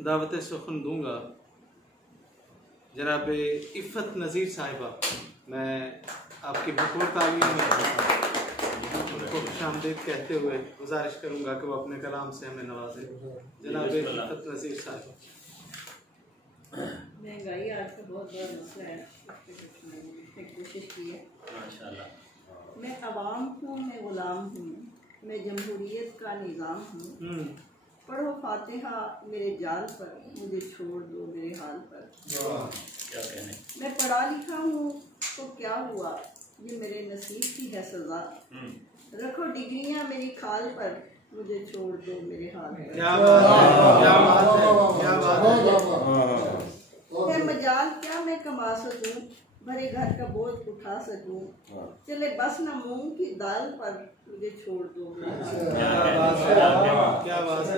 दावत सुखन दूंगा जनाब इफ़त नज़ीर साहिबा। मैं आपकी भरपूर तालीम में उनको खुशामदीद कहते हुए गुजारिश करूंगा कि वो अपने कलाम से हमें नवाजे। जनाब इफ़त नज़ीर साहिबा। महंगाई आज का बहुत बड़ा मसला है, मैंने कोशिश की है। मैं अवाम हूँ, मैं गुलाम हूँ, मैं जमहूरियत का निज़ाम हूँ। पढ़ो फातिहा मेरे जाल पर, मुझे छोड़ दो मेरे हाल पर। क्या कहने। मैं पढ़ा लिखा हूँ तो क्या हुआ, ये मेरे नसीब की है सजा। रखो डिग्रियाँ मेरी खाल पर, मुझे छोड़ दो मेरे हाल पर। क्या बात है, क्या बात है। मजाल क्या मैं कमा सकूं, भरे घर का बोझ उठा सकूं। चले बस न मूंग की दाल पर, मुझे छोड़ दो। क्या बात है।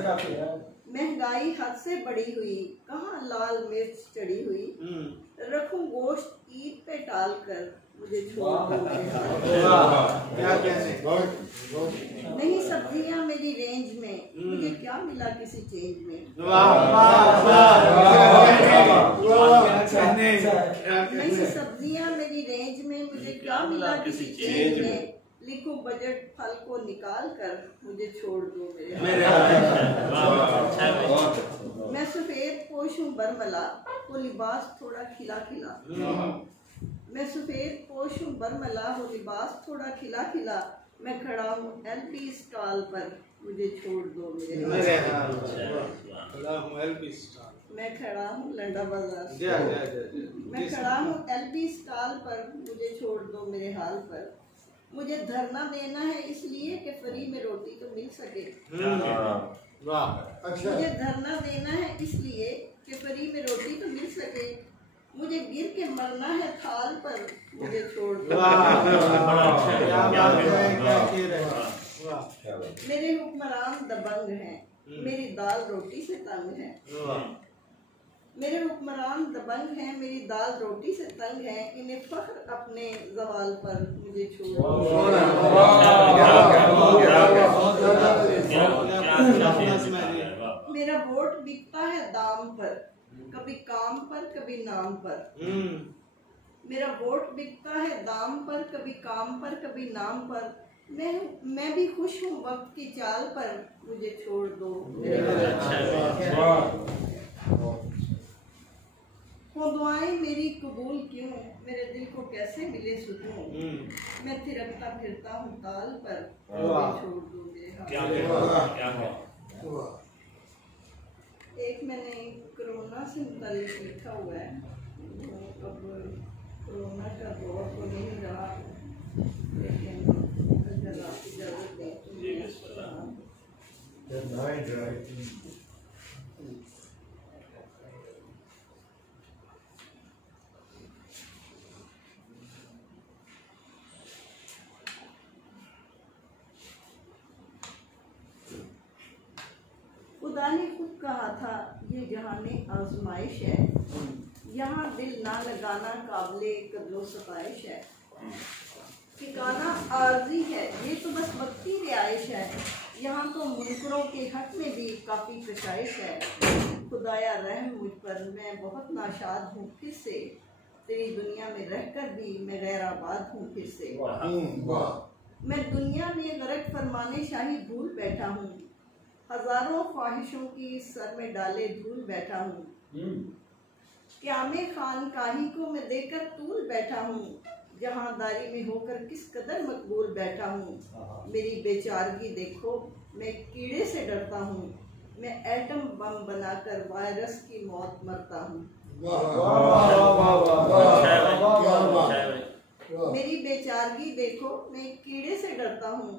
महंगाई हद से बढ़ी हुई, कहाँ लाल मिर्च चढ़ी हुई। रखूं गोश्त ईद पे टाल कर, मुझे छोड़ दो। क्या कहने। नहीं सब्जियां मेरी रेंज में, मुझे क्या मिला किसी चेंज में। नहीं सब्जियां मेरी रेंज में, मुझे क्या मिला किसी चेंज में। लिखूं बजट फल को निकाल कर, मुझे छोड़ दो मेरे। मैं सफेद पोश हूँ बरमला, वो लिबास थोड़ा खिला खिला। मैं सफेद पोश हूँ बरमला, वो लिबास थोड़ा खिला खिला। मैं खड़ा हूँ एलपी स्टॉल पर, मुझे छोड़ दो मेरे। मैं खड़ा हूँ लंडा बाजार। मैं खड़ा हूँ एलपी स्टॉल पर, मुझे छोड़ दो मेरे हाल पर। मुझे धरना देना है इसलिए कि फ्री में रोटी तो मिल सके। मुझे धरना देना है इसलिए कि फ्री में रोटी तो मिल सके। मुझे गिर के मरना है थाल पर, मुझे छोड़ दो। मेरे हुक्मरान दबंग हैं, मेरी दाल रोटी से तंग है। मेरे हुक्मरान दबंग हैं, मेरी दाल रोटी से तंग है। इन्हें फख्र अपने जवाल पर, मुझे छोड़ दो। मेरा वोट बिकता है दाम पर, कभी काम पर कभी नाम पर। मेरा वोट बिकता है दाम पर, कभी काम पर कभी नाम पर। मैं भी खुश हूँ वक्त की चाल पर, मुझे छोड़ दो। हो दुआएं मेरी कबूल क्यों, मेरे दिल को कैसे मिले सुकून। मैं थिरकता फिरता हूँ ताल पर, मुझे छोड़ दो मेरे हाल। एक मैंने कोरोना से मुताल्लिक लिखा हुआ है। अब कोरोना का दौर तो नहीं रहा, लेकिन अगर आप इजाज़त दें तो खुदा ने खुद कहा था ये जहाने आजमाइश है। यहाँ दिल ना लगाना काबिले कदरो सफाइश है। ठिकाना आर्जी है, ये तो बस वक्ती रिहाइश है। यहाँ तो मुनकरों के हक में भी काफ़ी कशाइश है। खुदाया रहम मुझ पर, मैं बहुत नाशाद हूँ फिर से। तेरी दुनिया में रहकर भी मैं गैर आबाद हूँ फिर से। मैं दुनिया में गरक फरमाने शाही भूल बैठा हूँ। हजारों ख्वाहिशों की सर में डाले धूल बैठा हूँ। क्यामे खानकाही को मैं देकर तूल बैठा हूँ। जहांदारी में होकर किस कदर मकबूल बैठा हूँ। मेरी बेचारगी देखो, मैं कीड़े से डरता हूँ। मैं एटम बम बनाकर वायरस की मौत मरता हूँ। मेरी बेचारगी देखो, मैं कीड़े से डरता हूँ।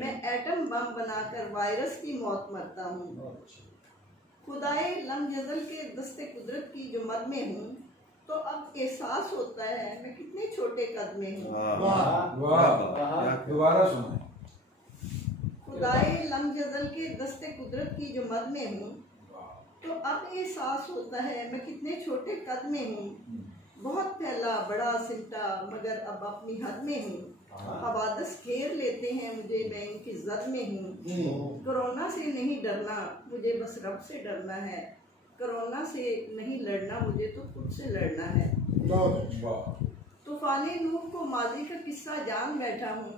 मैं एटम बम बनाकर वायरस की मौत मरता हूँ। खुदाए लमजल के दस्ते कुदरत की जो मद में हूँ, तो अब एहसास होता है मैं कितने छोटे कद में हूँ। दोबारा सुनाएं। खुदाए लमजल के दस्ते कुदरत की जो मद में हूँ, तो अब एहसास होता है मैं कितने छोटे कद में हूँ। बहुत फैला बड़ा सिमटा मगर अब अपनी हद में हूँ। हवादस घेर लेते हैं मुझे, मैं इनकी जद में हूँ। कोरोना से नहीं डरना मुझे, बस रब से डरना है। कोरोना से नहीं लड़ना, मुझे तो खुद से लड़ना है। तूफाने नूह को माजी का किस्सा जान बैठा हूँ,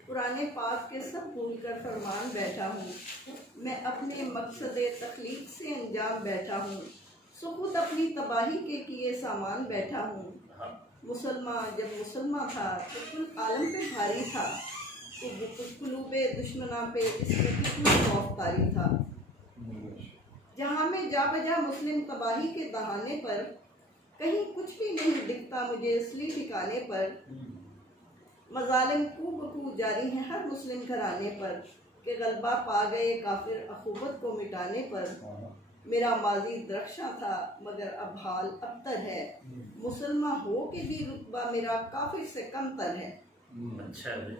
पुराने पाक के सब भूल कर फरमान बैठा हूँ। मैं अपने मकसद तख्लीक से अंजाम बैठा हूँ, सो खुद अपनी तबाही के किए सामान बैठा हूँ। मुसलमान जब मुसलमान था तो कुल आलम पे भारी था, तो कुलूबे दुश्मना पे इसमें कितना खौफ तारी था। जहाँ में जा बजा मुस्लिम तबाही के दहाने पर, कहीं कुछ भी नहीं दिखता मुझे असली ठिकाने पर। मजालिम कू बकू जारी हैं हर मुस्लिम घराने पर, के गलबा पा गए काफिर अखूबत को मिटाने पर। मेरा माजी दरख्शां था मगर अब हाल अबतर है, मुसलमान हो के भी रुतबा मेरा काफिर से कमतर है। अच्छा है।